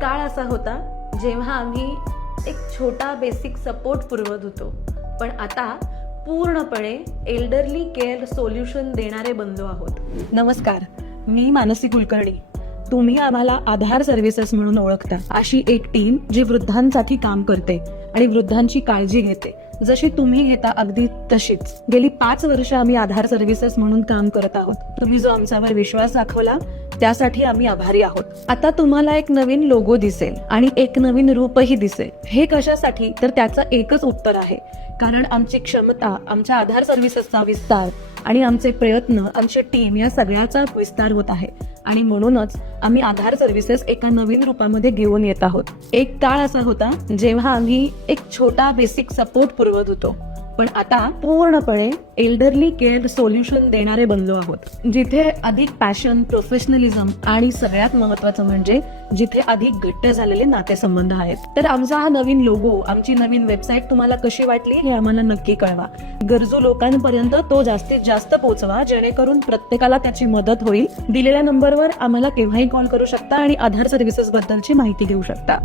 काळ असा होता जेव्हा आम्ही एक छोटा बेसिक सपोर्ट पुरवत होतो, पण आता पूर्णपणे एल्डरली केअर सोल्युशन देणारे बनलो आहोत. नमस्कार, मी मानसी कुलकर्णी. तुम्ही आम्हाला आधार सर्व्हिसेस म्हणून ओळखता. अशी एक टीम जी वृद्धांसाठी काम करते आणि वृद्धांची काळजी घेते, जशी तुम्ही घेता अगदी तशीच. गेली 5 वर्ष आम्ही आधार सर्व्हिसेस म्हणून काम करत आहोत. तुम्ही जो आमच्यावर विश्वास दाखवला त्यासाठी आम्ही आभारी आहोत. आता तुम्हाला एक नवीन लोगो दिसेल आणि एक नवीन रूपही दिसेल. हे कशासाठी? तर त्याचं एकच उत्तर आहे, कारण आमची क्षमता, आमच्या आधार सर्व्हिसेसचा विस्तार आणि आमचे प्रयत्न, आमची टीम या सगळ्याचा विस्तार होत आहे. आणि म्हणूनच आम्ही आधार सर्व्हिसेस एका नवीन रूपामध्ये घेऊन येत आहोत. एक काळ असा होता जेव्हा आम्ही एक छोटा बेसिक सपोर्ट पुरवत होतो, पण आता पूर्णपणे एल्डरली केअर सोल्युशन देणारे बनलो आहोत. जिथे अधिक पॅशन, प्रोफेशनलिझम आणि सगळ्यात महत्वाचं म्हणजे जिथे अधिक घट्ट झालेले नातेसंबंध आहेत. तर आमचा हा नवीन लोगो, आमची नवीन वेबसाईट तुम्हाला कशी वाटली हे आम्हाला नक्की कळवा. गरजू लोकांपर्यंत तो जास्तीत जास्त पोहोचवा, जेणेकरून प्रत्येकाला त्याची मदत होईल. दिलेल्या नंबरवर आम्हाला केव्हाही कॉल करू शकता आणि आधार सर्व्हिसेस बद्दलची माहिती घेऊ शकता.